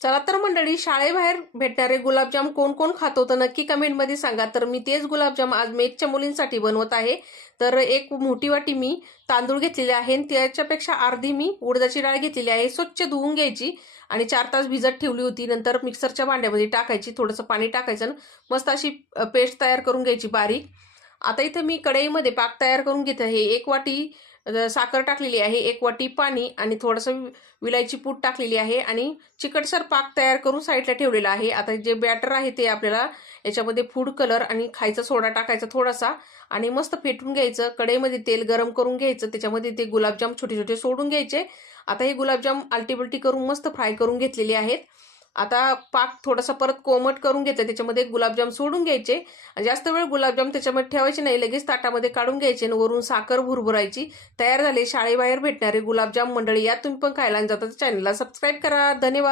चला तर मंडळी, शाळेबाहेर भेटणारे गुलाबजाम कोण कोण खात होतं नक्की कमेंटमध्ये सांगा. तर मी तेच गुलाबजाम आज मेघच्या मुलींसाठी बनवत आहे. तर एक मोठी वाटी मी तांदूळ घेतलेले आहे आणि त्याच्यापेक्षा अर्धी मी उडदाची डाळ घेतलेली आहे. स्वच्छ धुवून घ्यायची आणि 4 तास भिजत ठेवली होती. नंतर मिक्सरच्या भांड्यामध्ये टाकायची, थोडंसं पाणी टाकायचं आणि मस्त अशी पेस्ट तयार करून घ्यायची बारीक. आता इथे मी कढईमध्ये पाक तयार करून घेत आहे. 1 वाटी साखर टाकलेली आहे, 1 वाटी पाणी आणि थोडंसं विलायची पूड टाकलेली आहे आणि चिकटसर पाक तयार करून साईडला ठेवलेला आहे. आता जे बॅटर आहे ते आपल्याला याच्यामध्ये फूड कलर आणि खायचा सोडा टाकायचा थोडासा आणि मस्त फेटून घ्यायचं. कढईमध्ये तेल गरम करून घ्यायचं, त्याच्यामध्ये ते गुलाबजाम छोटे छोटे सोडून घ्यायचे. आता हे गुलाबजाम आलटीपलटी करून मस्त फ्राय करून घेतलेले आहेत. आता पाक थोडासा परत कोमट करून घेतलं, त्याच्यामध्ये गुलाबजाम सोडून घ्यायचे. जास्त वेळ गुलाबजाम त्याच्यामध्ये ठेवायचे नाही, लगेच ताटामध्ये काढून घ्यायचे आणि वरून साखर भुरभुरायची. तयार झाले शाळेबाहेर भेटणारे गुलाबजाम मंडळी. यात तुम्ही पण खायला जाता. चॅनलला सबस्क्राईब करा. धन्यवाद.